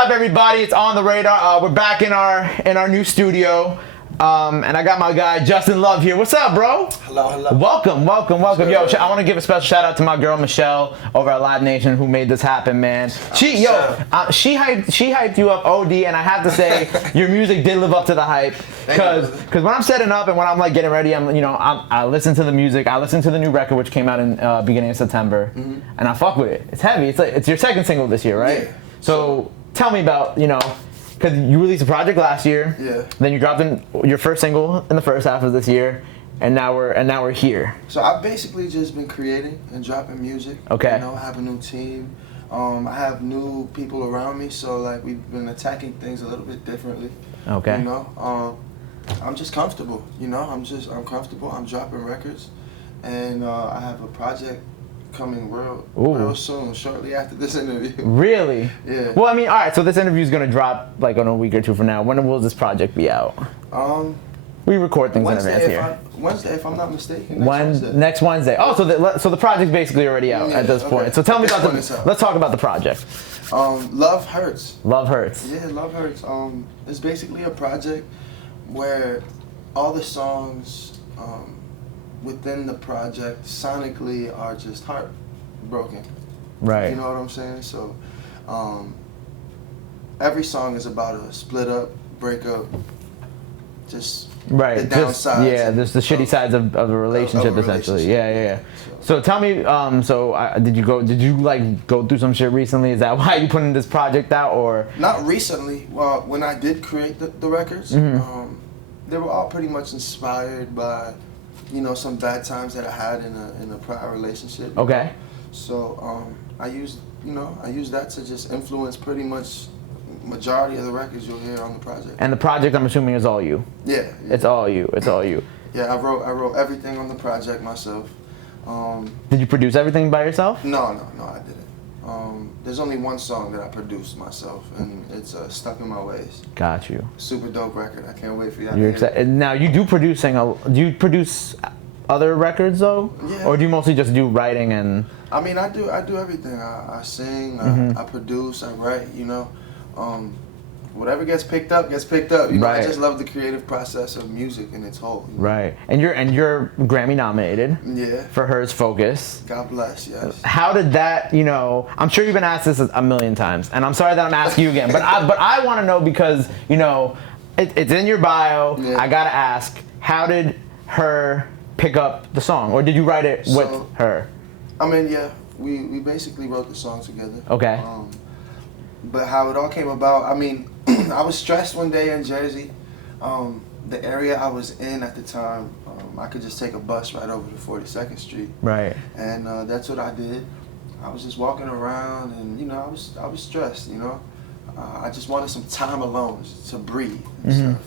up, everybody? It's On the Radar. We're back in our new studio, and I got my guy Justin Love here. What's up, bro? Hello. Welcome. Yo, I want to give a special shout out to my girl Michelle over at Live Nation who made this happen, man. She hyped you up OD, and I have to say your music did live up to the hype. Because when I'm setting up and when I'm like getting ready, I listen to the music. I listen to the new record which came out in beginning of September, and I fuck with it. It's heavy. It's your second single this year, right? Yeah. So tell me about because you released a project last year. Yeah. Then you dropped your first single in the first half of this year, and now we're here. So I've basically just been creating and dropping music. Okay. I have a new team. I have new people around me, so like we've been attacking things a little bit differently. Okay. I'm just comfortable. I'm comfortable. I'm dropping records, and I have a project coming real soon, shortly after this interview. Really? Yeah. Well, all right, so this interview is going to drop like in a week or two from now. When will this project be out? We record things Wednesday, in advance here. Wednesday, if I'm not mistaken. Next Wednesday. Oh, so the project's basically already out at this point. So tell me about let's talk about the project. Love Hurts. Love Hurts. Yeah, Love Hurts. It's basically a project where all the songs within the project sonically are just heartbroken. Right. You know what I'm saying? So every song is about a split up, breakup, just the downsides. Just the shitty sides of a relationship, essentially. Yeah. So tell me, did you go through some shit recently? Is that why you putting this project out, or? Not recently. Well, when I did create the records, they were all pretty much inspired by some bad times that I had in a prior relationship. Okay. So I used that to just influence pretty much majority of the records you'll hear on the project. And the project, I'm assuming, is all you. Yeah. It's all you. Yeah, I wrote everything on the project myself. Did you produce everything by yourself? No, I didn't. There's only one song that I produced myself, and it's Stuck in My Ways. Got you. Super dope record. I can't wait for y'all. You're excited. Now you do produce other records though? Yeah. Or do you mostly just do writing and? I do everything. I sing, I produce, I write. Whatever gets picked up gets picked up. Right. I just love the creative process of music in its whole. Right. And you're Grammy nominated. Yeah. For H.E.R.'s Focus. God bless. Yes. How did that? I'm sure you've been asked this a million times, and I'm sorry that I'm asking you again. But I want to know because it's in your bio. Yeah. I gotta ask, how did H.E.R. pick up the song, or did you write it with H.E.R.? Yeah. We basically wrote the song together. Okay. But how it all came about, I was stressed one day in Jersey. The area I was in at the time, I could just take a bus right over to 42nd Street. Right. And that's what I did. I was just walking around, and I was stressed. I just wanted some time alone to breathe and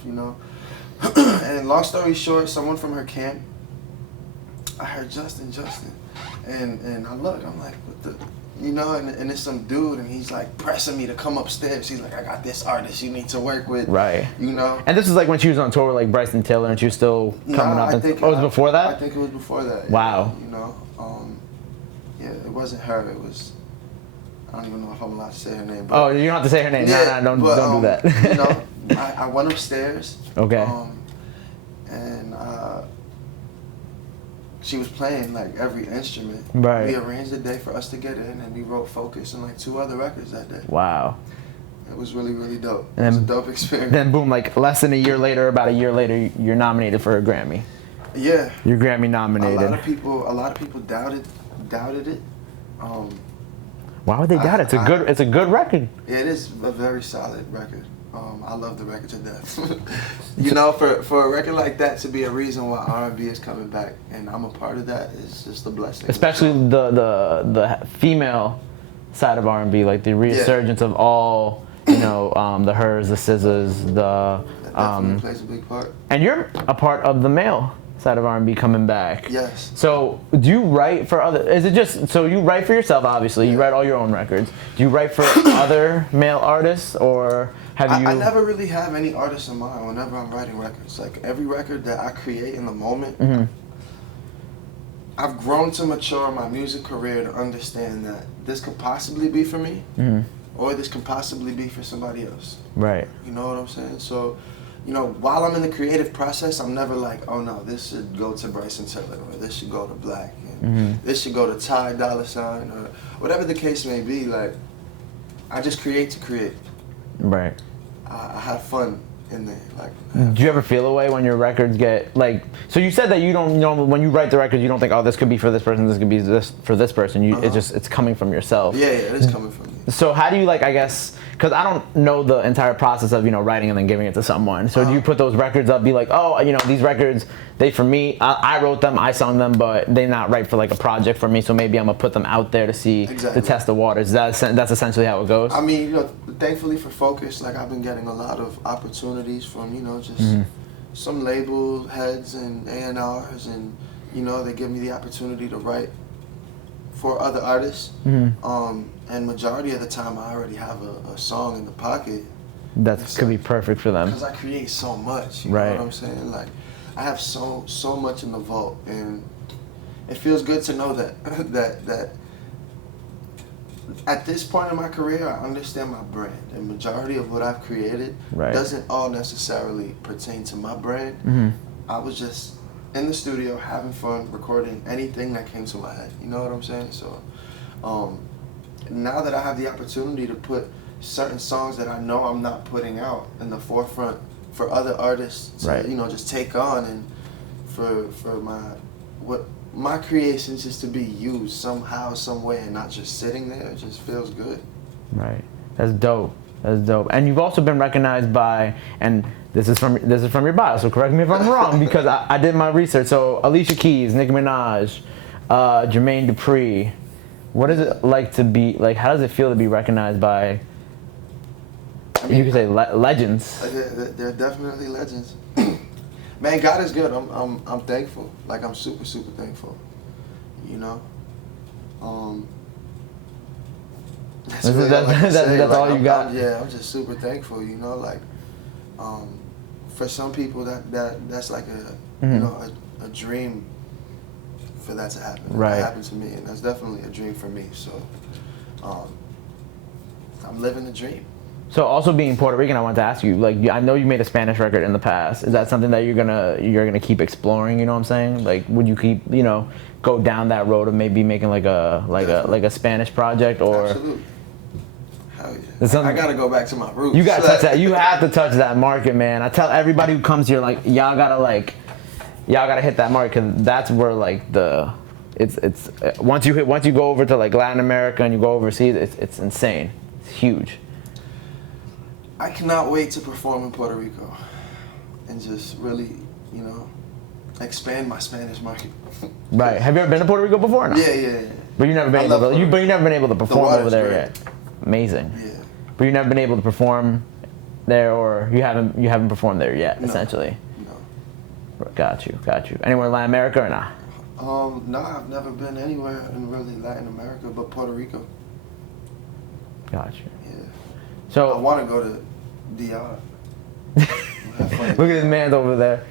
stuff. And long story short, someone from her camp, I heard Justin, and I looked. I'm like, what the. And it's some dude, and he's like pressing me to come upstairs. He's like, I got this artist you need to work with. Right. And this is like when she was on tour with like Bryson Tiller, and she was still coming up. It was before that? I think it was before that. Wow. Yeah, it wasn't her. It was. I don't even know if I'm allowed to say her name. But, you don't have to say her name. Yeah, don't do that. I went upstairs. Okay. And she was playing like every instrument. Right. We arranged the day for us to get in, and we wrote Focus and like 2 other records that day. Wow. It was really, really dope. And it was a dope experience. Then boom, like less than about a year later, you're nominated for a Grammy. Yeah. You're Grammy nominated. A lot of people doubted it. Why would they doubt it? It's a good record. Yeah, it is a very solid record. I love the record to death. For a record like that to be a reason why R&B is coming back, and I'm a part of that, is just a blessing. Especially the female side of R&B, like the resurgence of all, the H.E.R.s, the SZAs, that definitely plays a big part. And you're a part of the male side of R&B coming back. Yes. So do you write for other? Is it just so you write for yourself? Obviously, you write all your own records. Do you write for other male artists, or have you? I never really have any artists in mind whenever I'm writing records. Like every record that I create in the moment, I've grown to mature my music career to understand that this could possibly be for me, or this can possibly be for somebody else. Right. You know what I'm saying? So, you know, while I'm in the creative process, I'm never like, oh no, this should go to Bryson Tiller, or this should go to Black, and this should go to Ty Dolla $ign, or whatever the case may be. Like, I just create to create. Right. I have fun in there. Like, do you ever feel a way when your records get like? So you said that you don't normally, when you write the records, you don't think, oh, this could be for this person, this could be this for this person. You, it's coming from yourself. Yeah, it is coming from me. So how do you, like, I guess, because I don't know the entire process of, you know, writing and then giving it to someone. So do you put those records up, be like, oh, you know, these records, they for me, I wrote them, I sung them, but they're not right for like a project for me, so maybe I'm gonna put them out there to see, to test the waters. That's essentially how it goes? I mean, you know, thankfully for Focus, like, I've been getting a lot of opportunities from, you know, just some label heads and A&Rs, and, you know, they give me the opportunity to write for other artists. And majority of the time I already have a song in the pocket. That could be perfect for them. Because I create so much, you know what I'm saying? Like, I have so much in the vault, and it feels good to know that that at this point in my career, I understand my brand, and majority of what I've created doesn't all necessarily pertain to my brand. I was just in the studio having fun, recording anything that came to my head. You know what I'm saying? So, now that I have the opportunity to put certain songs that I know I'm not putting out in the forefront for other artists to, you know, just take on, and for my creations just to be used somehow, some way, and not just sitting there, it just feels good. Right. That's dope. That's dope. And you've also been recognized by, and this is from your bio, so correct me if I'm wrong, because I did my research. So Alicia Keys, Nicki Minaj, Jermaine Dupri. What is it like to be, like, how does it feel to be recognized by, I mean, you could say legends? They're definitely legends. Man, God is good. I'm thankful. Like, I'm super thankful. You know? That's all you got? I'm just super thankful, you know? Like, for some people that's like a, you know, a dream for that to happen. That happened to me, and that's definitely a dream for me. So, I'm living the dream. So, also being Puerto Rican, I wanted to ask you, like, I know you made a Spanish record in the past. Is that something that you're gonna keep exploring? You know what I'm saying? Like, would you keep, you know, go down that road of maybe making like a Spanish project, or? Absolutely. Hell yeah. I gotta go back to my roots. You gotta touch that. You have to touch that market, man. I tell everybody who comes here, like, y'all gotta hit that market, because that's where, like, it's once you go over to, like, Latin America and you go overseas, it's insane. It's huge. I cannot wait to perform in Puerto Rico and just really, you know, expand my Spanish market. Right. Have you ever been to Puerto Rico before? No? Yeah. But you've never been able to perform over there yet. Amazing. Yeah. But you've never been able to perform there, or you haven't performed there yet, essentially. No. Got you. Anywhere in Latin America or not? No, I've never been anywhere in really Latin America but Puerto Rico. Got you. Yeah. So I want to go to DR. Look at this man over there.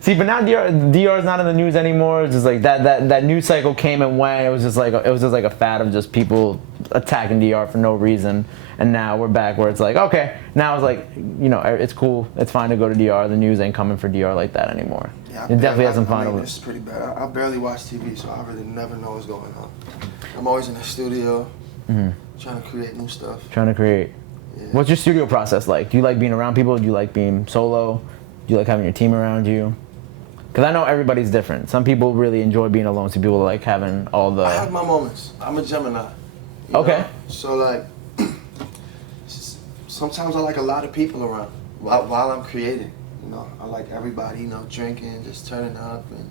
See, but now DR is not in the news anymore. It's just like that news cycle came and went. It was just like a fad of just people attacking DR for no reason. And now we're back where it's like, okay, now it's like, you know, it's cool, it's fine to go to DR. The news ain't coming for DR like that anymore. Yeah, it definitely hasn't I mean, this is pretty bad. I barely watch TV, so I really never know what's going on. I'm always in the studio, trying to create new stuff. Yeah. What's your studio process like? Do you like being around people? Do you like being solo? Do you like having your team around you? Because I know everybody's different. Some people really enjoy being alone. Some people like having all the... I have my moments. I'm a Gemini. Okay. Know? So, like, sometimes I like a lot of people around while I'm creating. You know, I like everybody, you know, drinking, just turning up and,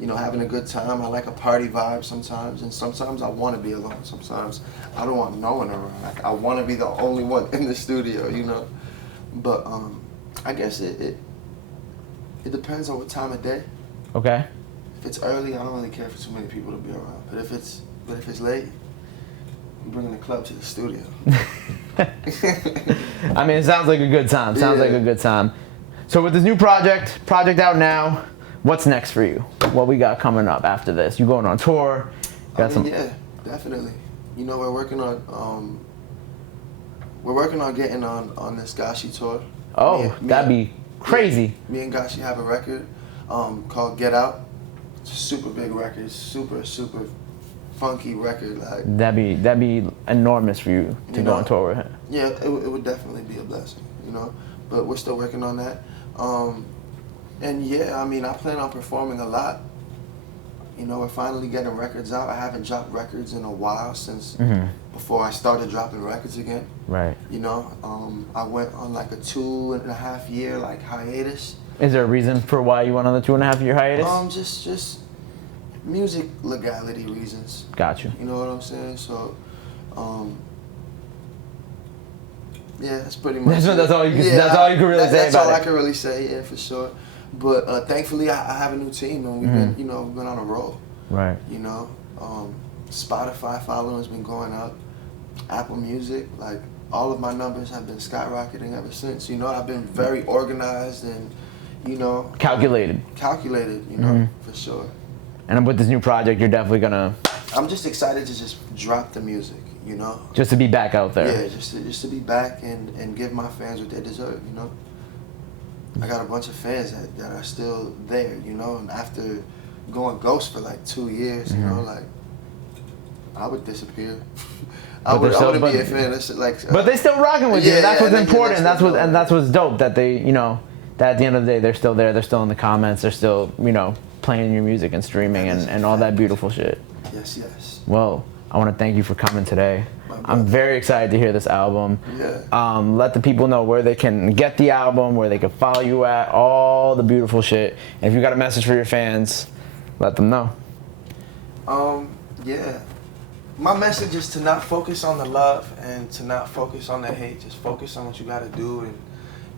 you know, having a good time. I like a party vibe sometimes, and sometimes I want to be alone. Sometimes I don't want no one around. Like, I want to be the only one in the studio, you know. But I guess it depends on what time of day. Okay. If it's early, I don't really care for too many people to be around. But if it's late, I'm bringing the club to the studio. I mean, it sounds like a good time. Like a good time. So with this new project out now, what's next for you? What we got coming up after this? You going on tour? Yeah, definitely. You know, we're working on we're working on getting on this Gashi tour. Oh, that'd be crazy. Me and Gashi have a record called Get Out. It's a super big record, super funky record. Like That'd be enormous for you to go on tour with him. Yeah, it would definitely be a blessing, you know. But we're still working on that. And yeah, I mean, I plan on performing a lot. You know, we're finally getting records out. I haven't dropped records in a while since before I started dropping records again. Right. You know, I went on like a 2.5 year like hiatus. Is there a reason for why you went on the 2.5 year hiatus? Just music legality reasons. Got you. You know what I'm saying? So, yeah, that's pretty much. That's all you can. That's all you can really say That's about all it. I can really say. Yeah, for sure. But thankfully, I have a new team, and we've been, you know, we've been on a roll. Right. You know, Spotify following's been going up. Apple Music, like all of my numbers have been skyrocketing ever since. You know, I've been very organized and, you know, Calculated. You know, for sure. And with this new project, you're definitely gonna. I'm just excited to just drop the music, you know. Just to be back out there. Yeah, just to be back and give my fans what they deserve, you know. I got a bunch of fans that are still there, you know, and after going ghost for like 2 years, you know, like I would disappear. I wouldn't be a fan. That's like, but they still rocking with you. And that's what's important. Yeah, that's what's dope. That they, you know, that at the end of the day, they're still there. They're still in the comments. They're still, you know, playing your music and streaming and all that beautiful shit. Yes. Well, I want to thank you for coming today. I'm very excited to hear this album. Yeah. Let the people know where they can get the album, where they can follow you at, all the beautiful shit. And if you got a message for your fans, let them know. Yeah. My message is to not focus on the love and to not focus on the hate. Just focus on what you got to do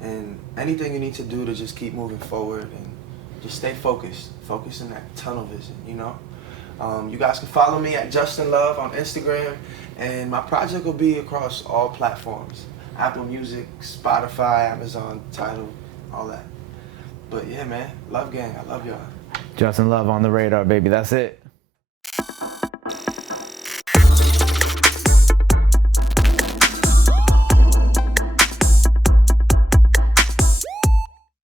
and anything you need to do to just keep moving forward and just stay focused. Focus in that tunnel vision, you know? You guys can follow me at Justin Love on Instagram, and my project will be across all platforms. Apple Music, Spotify, Amazon, Tidal, all that. But yeah, man, Love Gang, I love y'all. Justin Love on the radar, baby. That's it.